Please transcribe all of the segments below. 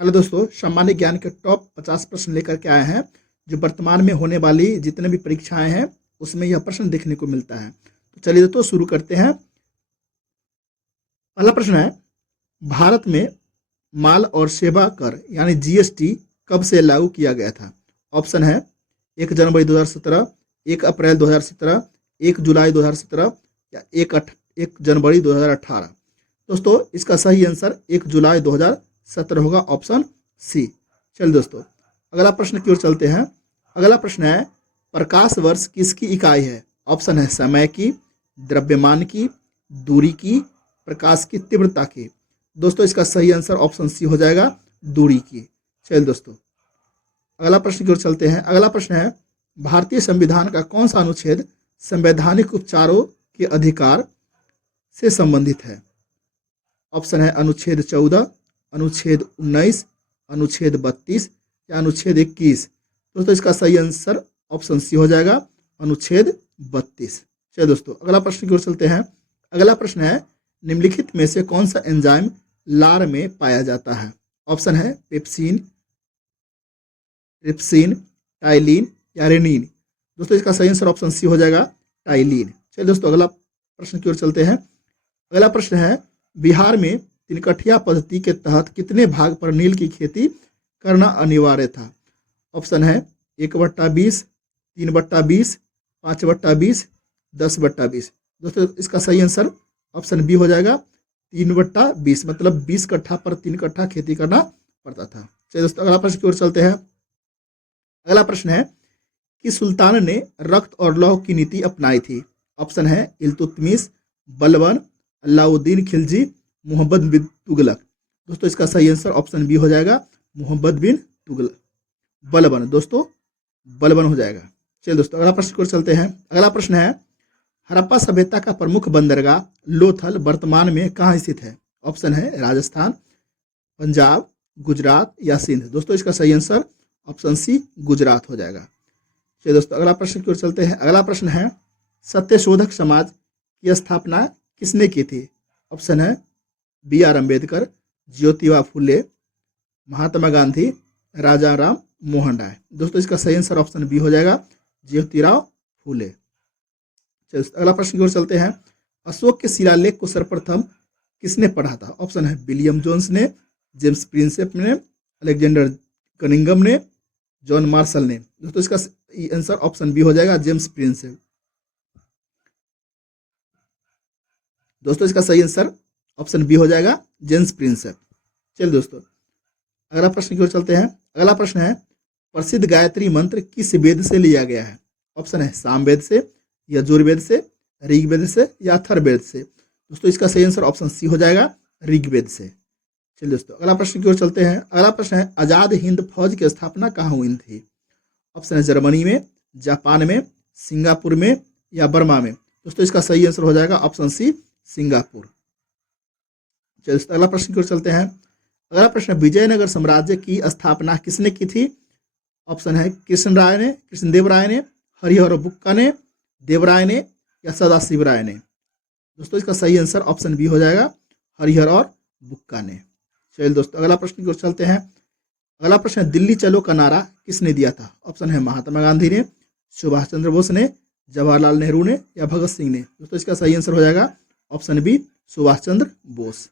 Hello दोस्तों, सामान्य ज्ञान के टॉप 50 प्रश्न लेकर के आए हैं जो वर्तमान में होने वाली जितने भी परीक्षाएं हैं उसमें यह प्रश्न देखने को मिलता है। तो चलिए दोस्तों शुरू करते हैं। पहला प्रश्न है, भारत में माल और सेवा कर यानी जीएसटी कब से लागू किया गया था? ऑप्शन है 1 जनवरी 2017, 1 अप्रैल 2017, 1 जुलाई 2017 या 1 जनवरी 2018। दोस्तों इसका सही आंसर 1 जुलाई 2017 होगा, ऑप्शन सी। चलिए दोस्तों अगला प्रश्न की ओर चलते हैं। अगला प्रश्न है, प्रकाश वर्ष किसकी इकाई है? ऑप्शन है समय की, द्रव्यमान की, दूरी की, प्रकाश की तीव्रता की। दोस्तों इसका सही आंसर ऑप्शन सी हो जाएगा, दूरी की। चलिए दोस्तों अगला प्रश्न की ओर चलते हैं। अगला प्रश्न है, भारतीय संविधान का कौन सा अनुच्छेद संवैधानिक उपचारों के अधिकार से संबंधित है? ऑप्शन है अनुच्छेद 14, अनुच्छेद 19, अनुच्छेद 32 या अनुच्छेद 21। दोस्तों इसका सही आंसर ऑप्शन सी हो जाएगा, अनुच्छेद 32। चलिए दोस्तों अगला प्रश्न की ओर चलते हैं। अगला प्रश्न है, निम्नलिखित में से कौन सा एंजाइम लार में पाया जाता है? ऑप्शन है पेप्सिन, ट्रिप्सिन, टाइलिन या रेनिन। दोस्तों इसका सही आंसर ऑप्शन सी हो जाएगा, टाइलिन। चलिए दोस्तों अगला प्रश्न की ओर चलते हैं। अगला प्रश्न है, बिहार में तिनकठिया पद्धति के तहत कितने भाग पर नील की खेती करना अनिवार्य था? ऑप्शन है 1/20, 3/20, 5/20, 10/20। दोस्तों इसका सही आंसर ऑप्शन बी हो जाएगा, 3/20, मतलब 20 कट्ठा पर 3 कट्ठा खेती करना पड़ता था। चलिए दोस्तों अगला प्रश्न की ओर चलते हैं। अगला प्रश्न है कि सुल्तान ने रक्त और लौह की नीति अपनाई थी? ऑप्शन है इल्तुतमिश, बलबन, अलाउद्दीन खिलजी, मोहम्मद बिन तुगलक। दोस्तों इसका सही आंसर ऑप्शन बी हो जाएगा, मोहम्मद बिन तुगलक, बलबन। दोस्तों बलबन हो जाएगा। चलिए दोस्तों अगला प्रश्न की ओर चलते हैं। अगला प्रश्न है, हड़प्पा सभ्यता का प्रमुख बंदरगाह लोथल वर्तमान में कहाँ स्थित है? ऑप्शन है राजस्थान, पंजाब, गुजरात या सिंध। दोस्तों इसका सही आंसर ऑप्शन सी, गुजरात हो जाएगा। चलिए दोस्तों अगला प्रश्न की ओर चलते हैं। अगला प्रश्न है, सत्यशोधक समाज की स्थापना किसने की थी? ऑप्शन है BR अम्बेडकर, ज्योतिबा फुले, महात्मा गांधी, राजा राम मोहन राय। दोस्तों इसका सही आंसर ऑप्शन बी हो जाएगा, ज्योतिराव फुले। चलिए अगला प्रश्न की ओर चलते हैं। अशोक के शिलालेख को सर्वप्रथम किसने पढ़ा था? ऑप्शन है विलियम जोन्स ने, जेम्स प्रिंसेप ने, अलेक्जेंडर कनिंगम ने, जॉन मार्शल ने। दोस्तों इसका आंसर ऑप्शन बी हो जाएगा, जेम्स प्रिंसेप। दोस्तों इसका सही आंसर ऑप्शन बी हो जाएगा, जेम्स प्रिंसेप। चलिए दोस्तों अगला प्रश्न की ओर चलते हैं। अगला प्रश्न है, प्रसिद्ध गायत्री मंत्र किस वेद से लिया गया है? ऑप्शन है सामवेद से, यजुर्वेद से, ऋग्वेद से या अथर्ववेद से। दोस्तों इसका सही आंसर ऑप्शन सी हो जाएगा, ऋग्वेद से। चलिए दोस्तों अगला प्रश्न की ओर चलते हैं। अगला प्रश्न है, आजाद हिंद फौज की स्थापना कहाँ हुई थी? ऑप्शन है जर्मनी में, जापान में, सिंगापुर में या बर्मा में। दोस्तों इसका सही आंसर हो जाएगा ऑप्शन सी, सिंगापुर। चलिए अगला प्रश्न की ओर चलते हैं। अगला प्रश्न है, विजयनगर साम्राज्य की स्थापना किसने की थी? ऑप्शन है कृष्णराय ने, कृष्णदेव राय ने, हरिहर बुक्का ने, देवराय ने या सदाशिव राय ने। दोस्तों इसका सही आंसर ऑप्शन बी हो जाएगा, हरिहर और बुक्का ने। चलिए दोस्तों अगला प्रश्न की ओर चलते हैं। अगला प्रश्न है, दिल्ली चलो का नारा किसने दिया था? ऑप्शन है महात्मा गांधी ने, सुभाष चंद्र बोस ने, जवाहरलाल नेहरू ने या भगत सिंह ने। दोस्तों इसका सही आंसर हो जाएगा ऑप्शन बी, सुभाष चंद्र बोस।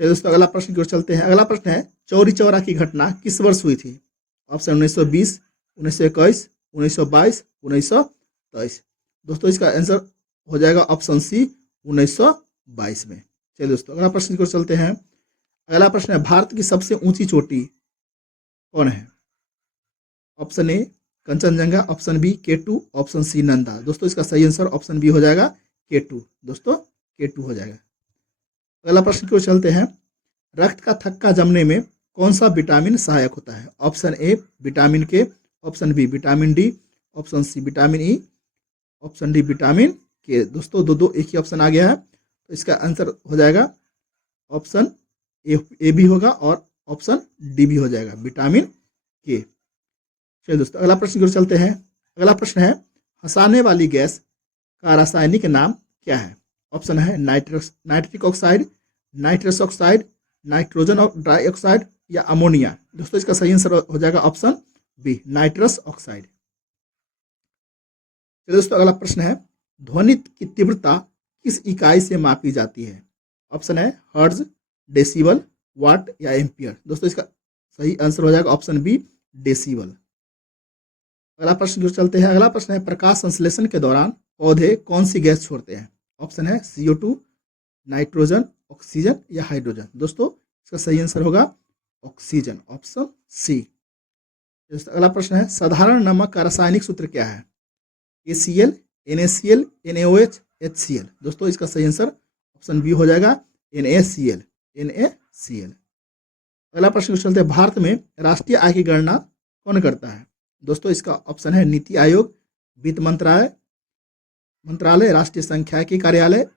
चलिए दोस्तों अगला प्रश्न की ओर चलते हैं। अगला प्रश्न है, चौरी चौरा की घटना किस वर्ष हुई थी? ऑप्शन 1920, 1921, 1922, 1923। दोस्तों इसका आंसर हो जाएगा ऑप्शन सी, 1922 में। चलिए दोस्तों अगला प्रश्न की ओर चलते हैं। अगला प्रश्न है, भारत की सबसे ऊंची चोटी कौन है? Option A Kanchenjunga, option B K2, option C Nanda. दोस्तों इसका सही आंसर ऑप्शन बी हो जाएगा, K2। दोस्तों K2 हो जाएगा। अगला प्रश्न की ओर चलते हैं। रक्त का थक्का जमने में कौन सा विटामिन सहायक होता है? Option A vitamin K, option B vitamin D, option C vitamin E, option D vitamin K. दोस्तों दो एक ही ऑप्शन आ गया है, तो इसका आंसर हो जाएगा ऑप्शन ए भी होगा और ऑप्शन डी भी हो जाएगा, विटामिन के। चलिए दोस्तों अगला प्रश्न की ओर चलते हैं। अगला प्रश्न है, हंसाने वाली गैस का रासायनिक नाम क्या है? ऑप्शन है nitric oxide, nitrous oxide, nitrogen dioxide या अमोनिया? दोस्तों इसका सही आंसर हो जाएगा ऑप्शन बी, नाइट्रस ऑक्साइड। चलिए दोस्तों अगला प्रश्न है, ध्वनि की तीव्रता किस इकाई से मापी जाती है? ऑप्शन है हर्ट्ज, डेसिबल, वाट या एम्पियर? दोस्तों इसका सही आंसर हो जाएगा ऑप्शन बी, डेसिबल। अगला प्रश्न की ओर चलते हैं। अगला प्रश्न है, प्रकाश संश्लेषण के दौरान पौधे कौन सी गैस छोड़ते हैं? ऑप्शन है CO2, नाइट्रोजन, ऑक्सीजन या हाइड्रोजन? दोस्तों इसका सही आंसर होगा ऑक्सीजन, ऑप्शन सी। अगला प्रश्न है, साधारण नमक का रासायनिक सूत्र क्या है? ACl, NaCl, NaOH, HCl? दोस्तों इसका सही आंसर ऑप्शन बी हो जाएगा NaCl, NaCl। अगला प्रश्न चलते हैं, भारत में राष्ट्रीय आय की गणना कौन करता है? दोस्तों इसका ऑप्शन है नीति आयोग, वित्त मंत्रालय, राष्ट्रीय सांख्यिकी कार्यालय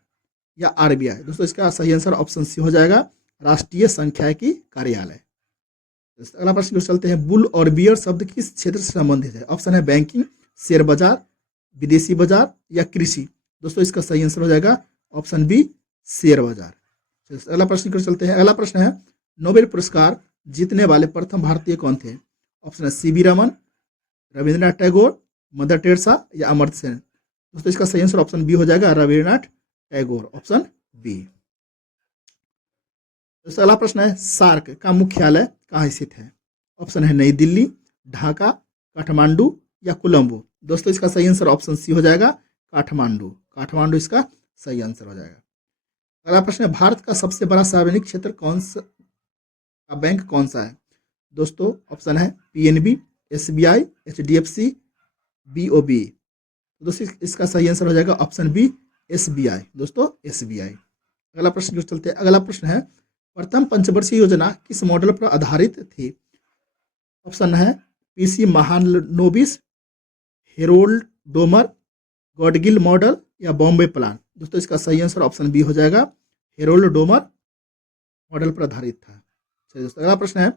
या RBI? दोस्तों इसका सही आंसर ऑप्शन सी हो जाएगा, राष्ट्रीय सांख्यिकी कार्यालय। अगला प्रश्न चलते हैं, बुल और बियर शब्द किस क्षेत्र से संबंधित है? ऑप्शन है बैंकिंग, शेयर बाजार, विदेशी बाजार या कृषि? दोस्तों इसका सही आंसर हो जाएगा ऑप्शन बी, शेयर बाजार। अगला प्रश्न की ओर चलते हैं। अगला प्रश्न है, नोबेल पुरस्कार जीतने वाले प्रथम भारतीय कौन थे? ऑप्शन है CV Raman, Rabindranath Tagore, mother Teresa या अमर्त्य सेन? दोस्तों इसका सही आंसर ऑप्शन बी हो जाएगा, रविंद्रनाथ टैगोर, ऑप्शन बी। दोस्तों अगला प्रश्न है, सार्क का मुख्यालय कहाँ स्थित है? ऑप्शन है नई दिल्ली, ढाका, काठमांडू या कोलंबो? दोस्तों इसका सही आंसर ऑप्शन सी हो जाएगा, काठमांडू, काठमांडू इसका सही आंसर हो जाएगा। अगला प्रश्न है, भारत का सबसे बड़ा सार्वजनिक क्षेत्र कौन सा का बैंक कौन सा है? दोस्तों ऑप्शन है PNB, SBI, HDFC, BOB? दोस्तों इसका सही आंसर हो जाएगा ऑप्शन बी, SBI। दोस्तों SBI। अगला प्रश्न की ओर चलते हैं। अगला प्रश्न है, प्रथम पंचवर्षीय योजना किस मॉडल पर आधारित थी? ऑप्शन है PC Mahalanobis, Harold Domar, Gadgil model या बॉम्बे प्लान? दोस्तों इसका सही आंसर ऑप्शन बी हो जाएगा, हेरोल्ड डोमर मॉडल पर आधारित था। चलिए दोस्तों अगला प्रश्न है,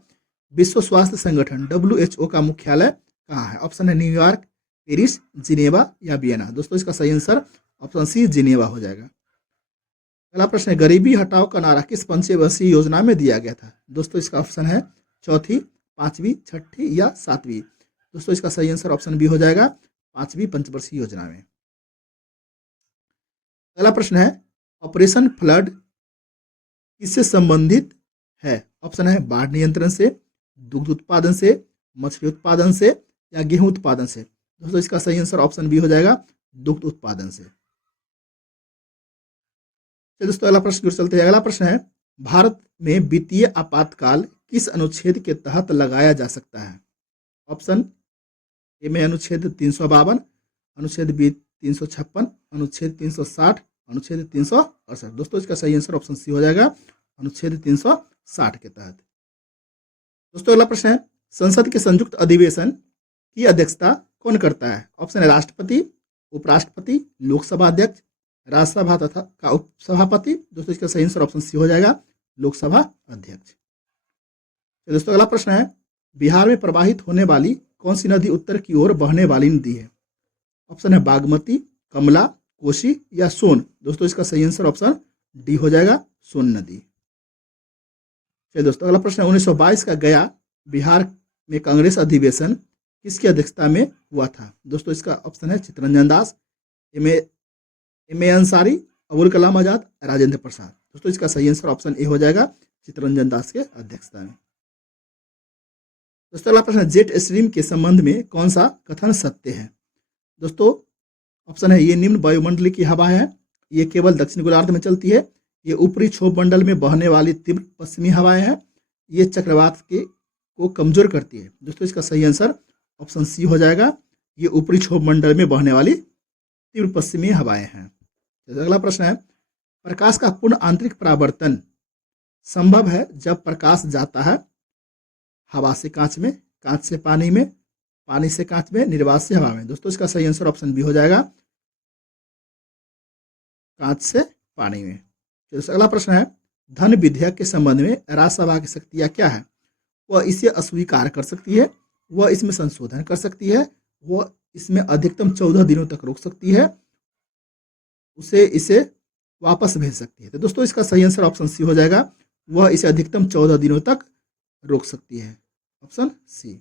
विश्व स्वास्थ्य संगठन WHO का मुख्यालय कहाँ है? ऑप्शन है न्यूयॉर्क, पेरिस, जिनेवा या वियना? दोस्तों इसका सही आंसर ऑप्शन सी, जिनेवा हो जाएगा। अगला प्रश्न है, गरीबी हटाओ का नारा किस पंचवर्षीय योजना में दिया गया था? दोस्तों इसका ऑप्शन है चौथी, पांचवी, छठी या सातवीं? दोस्तों इसका सही आंसर ऑप्शन बी हो जाएगा, पांचवी पंचवर्षीय योजना में। अगला प्रश्न है, ऑपरेशन फ्लड किससे संबंधित है? ऑप्शन है बाढ़ नियंत्रण से, दुग्ध उत्पादन से, मछली उत्पादन से या गेहूं उत्पादन से? दोस्तों इसका सही आंसर ऑप्शन बी हो जाएगा, दुग्ध उत्पादन से। दोस्तों अगला प्रश्न चलते हैं। अगला प्रश्न है, भारत में वित्तीय आपातकाल किस अनुच्छेद के तहत लगाया जा सकता है? ऑप्शन ए में अनुच्छेद 352, अनुच्छेद बी 356, अनुच्छेद 360, अनुच्छेद 368? दोस्तों इसका सही आंसर ऑप्शन सी हो जाएगा, अनुच्छेद 360 के तहत। दोस्तों अगला प्रश्न है, संसद के संयुक्त अधिवेशन की अध्यक्षता कौन करता है? ऑप्शन है राष्ट्रपति, उपराष्ट्रपति, लोकसभा अध्यक्ष, राज्यसभा तथा का उपसभापति? दोस्तों इसका सही आंसर ऑप्शन सी हो जाएगा, लोकसभा अध्यक्ष। दोस्तों अगला प्रश्न है, बिहार में प्रवाहित होने वाली कौन सी नदी उत्तर की ओर बहने वाली नदी है? ऑप्शन है बागमती, कमला, कोसी या सोन? दोस्तों इसका सही आंसर ऑप्शन डी हो जाएगा, सोन नदी। चलिए दोस्तों अगला प्रश्न है, 1922 का गया बिहार में कांग्रेस अधिवेशन किसकी अध्यक्षता में हुआ था? दोस्तों इसका ऑप्शन है चित्तरंजन दास, एम ए अंसारी, अबुल कलाम आजाद, राजेंद्र प्रसाद? दोस्तों इसका सही आंसर ऑप्शन ए हो जाएगा, चित्तरंजन दास के अध्यक्षता में। दोस्तों अगला प्रश्न, जेट स्ट्रीम के संबंध में कौन सा कथन सत्य है? दोस्तों ऑप्शन है ये निम्न वायुमंडल की हवा है, ये केवल दक्षिण गोलार्ध में चलती है, ये ऊपरी क्षोभ मंडल में बहने वाली तीव्र पश्चिमी हवाएं हैं, ये चक्रवात को कमजोर करती है? दोस्तों इसका सही आंसर ऑप्शन सी हो जाएगा, ये ऊपरी क्षोभ मंडल में बहने वाली तीव्र पश्चिमी हवाएं हैं। अगला प्रश्न है, प्रकाश का पूर्ण आंतरिक परावर्तन संभव है जब प्रकाश जाता है हवा से कांच में, कांच से पानी में, पानी से कांच में, निर्वात से हवा में? दोस्तों इसका सही आंसर ऑप्शन बी हो जाएगा, कांच से पानी में। अगला प्रश्न है, धन विधेयक के संबंध में राज्यसभा की शक्तियां क्या है? वह इसे अस्वीकार कर सकती है, वह इसमें संशोधन कर सकती है, वह इसमें अधिकतम 14 दिनों तक रोक सकती है, उसे इसे वापस भेज सकती है? तो दोस्तों इसका सही आंसर ऑप्शन सी हो जाएगा, वह इसे अधिकतम 14 दिनों तक रोक सकती है। Option C.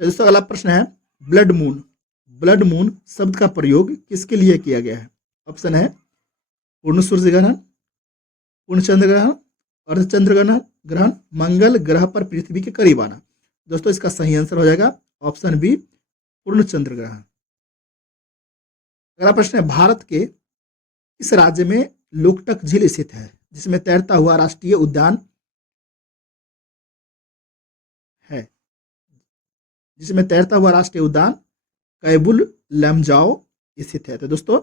दोस्तों अगला प्रश्न है ब्लड मून। ब्लड मून शब्द का प्रयोग किसके लिए किया गया है? ऑप्शन है पूर्ण सूर्य ग्रहण, पूर्ण चंद्र ग्रहण, अर्धचंद्र ग्रहण ग्रहण, मंगल ग्रह पर पृथ्वी के करीब आना। दोस्तों इसका सही आंसर हो जाएगा ऑप्शन बी, पूर्ण चंद्र ग्रहण। अगला प्रश्न है भारत के किस राज्य में लोकटक झील स्थित है जिसमें तैरता हुआ राष्ट्रीय उद्यान है? जिसमें तैरता हुआ राष्ट्रीय उद्यान कैबुल लमजाओ स्थित है। तो दोस्तों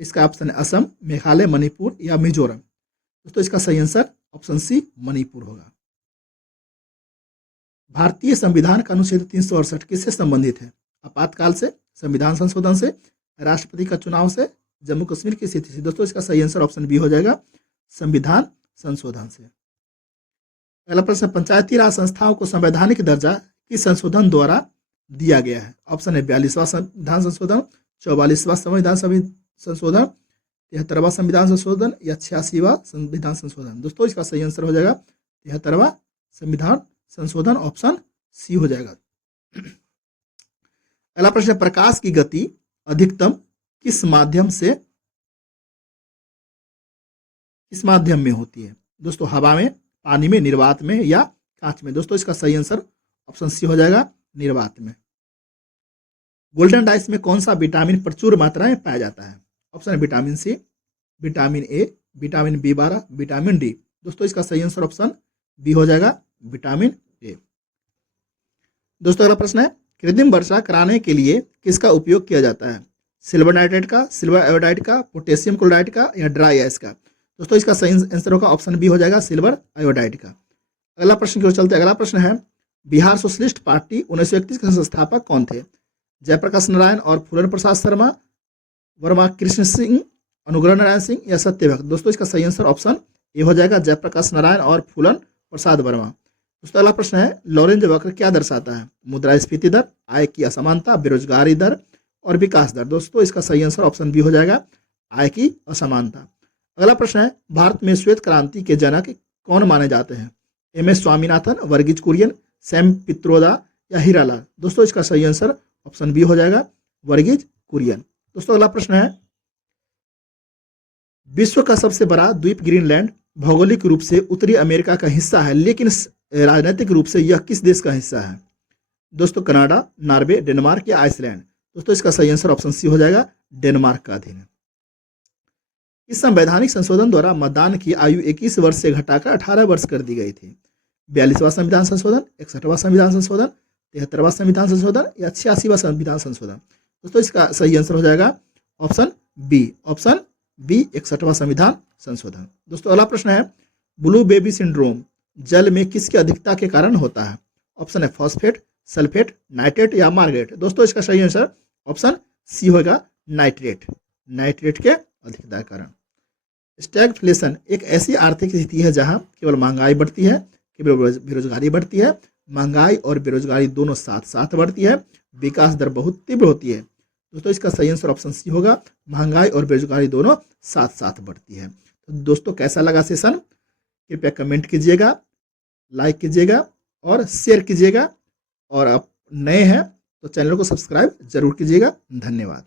इसका ऑप्शन है असम, मेघालय, मणिपुर या मिजोरम। दोस्तों इसका सही आंसर ऑप्शन सी मणिपुर होगा। भारतीय संविधान का अनुच्छेद 368 किससे संबंधित है? आपातकाल से, संविधान संशोधन से, राष्ट्रपति का चुनाव से, जम्मू कश्मीर की स्थिति से। दोस्तों इसका सही आंसर ऑप्शन बी हो जाएगा, संविधान संशोधन से। अगला प्रश्न, पंचायती राज संस्थाओं को संवैधानिक दर्जा किस संशोधन द्वारा दिया गया है? ऑप्शन है 42वां संविधान संशोधन, 44वां संविधान संशोधन, 73वां संविधान संशोधन या 86वां संविधान संशोधन। दोस्तों इसका सही आंसर हो जाएगा 73वां संविधान संशोधन, ऑप्शन सी हो जाएगा। अगला प्रश्न, प्रकाश की गति अधिकतम किस माध्यम में होती है? दोस्तों हवा में, पानी में, निर्वात में या कांच में। दोस्तों इसका सही आंसर ऑप्शन सी हो जाएगा, निर्वात में। गोल्डन राइस में कौन सा विटामिन प्रचुर मात्रा में पाया जाता है? Option vitamin C, vitamin A, vitamin बी12, विटामिन डी। दोस्तों इसका सही आंसर ऑप्शन बी हो जाएगा, विटामिन ए। दोस्तों अगला प्रश्न है, कृत्रिम वर्षा कराने के लिए किसका उपयोग किया जाता है? सिल्वर नाइट्रेट का, सिल्वर आयोडाइड का, पोटेशियम क्लोराइड का या ड्राई आइस का। दोस्तों इसका सही आंसर होगा ऑप्शन बी हो जाएगा, सिल्वर आयोडाइड का। अगला प्रश्न की ओर चलते हैं। अगला प्रश्न है, बिहार सोशलिस्ट पार्टी 1931 के संस्थापक कौन थे? जयप्रकाश नारायण और फूलन प्रसाद शर्मा, वर्मा कृष्ण सिंह, अनुग्रह नारायण सिंह या सत्यभक्त। दोस्तों इसका सही आंसर ऑप्शन ए हो जाएगा, जयप्रकाश नारायण और फूलन प्रसाद वर्मा। दोस्तों अगला प्रश्न है, लॉरेंज वक्र क्या दर्शाता है? मुद्रास्फीति दर, आय की असमानता, बेरोजगारी दर और विकास दर। दोस्तों इसका सही आंसर ऑप्शन बी हो जाएगा, आय की असमानता। अगला प्रश्न है, भारत में श्वेत क्रांति के जनक कौन माने जाते हैं? एम.एस. स्वामीनाथन, वर्गीज कुरियन, सैम पित्रोदा या हीरालाल। दोस्तों इसका सही आंसर ऑप्शन बी हो जाएगा, वर्गीज कुरियन। दोस्तों अगला प्रश्न है, विश्व का सबसे बड़ा द्वीप ग्रीनलैंड भौगोलिक रूप से उत्तरी अमेरिका का हिस्सा है, लेकिन राजनीतिक रूप से यह किस देश का हिस्सा है? दोस्तों कनाडा, नॉर्वे, डेनमार्क या आइसलैंड। दोस्तों इसका सही आंसर ऑप्शन सी हो जाएगा, डेनमार्क का अधीन है। इस संवैधानिक संशोधन द्वारा मतदान की आयु 21 वर्ष से घटाकर 18 वर्ष कर दी गई थी। 42वां संविधान संशोधन, 61वां संविधान संशोधन, 73वां संविधान संशोधन या 86वां संविधान संशोधन। दोस्तों इसका सही आंसर हो जाएगा ऑप्शन बी, ऑप्शन बी 61वां संविधान संशोधन। दोस्तों अगला प्रश्न है, ब्लू बेबी सिंड्रोम जल में किसकी अधिकता के कारण होता है? ऑप्शन है फॉस्फेट, सल्फेट, नाइट्रेट या मार्गेट। दोस्तों इसका सही आंसर ऑप्शन सी होगा, नाइट्रेट, नाइट्रेट के अधिकता के कारण। स्टैगफ्लेशन एक ऐसी आर्थिक स्थिति है जहां केवल महंगाई बढ़ती है, केवल बेरोजगारी बढ़ती है, महंगाई और बेरोजगारी दोनों साथ साथ बढ़ती है, विकास दर बहुत तीव्र होती है। दोस्तों इसका सही आंसर ऑप्शन सी होगा, महंगाई और बेरोजगारी दोनों साथ साथ बढ़ती है। तो दोस्तों कैसा लगा सेशन? कृपया कमेंट कीजिएगा, लाइक कीजिएगा और शेयर कीजिएगा। और आप नए हैं तो चैनल को सब्सक्राइब जरूर कीजिएगा। धन्यवाद।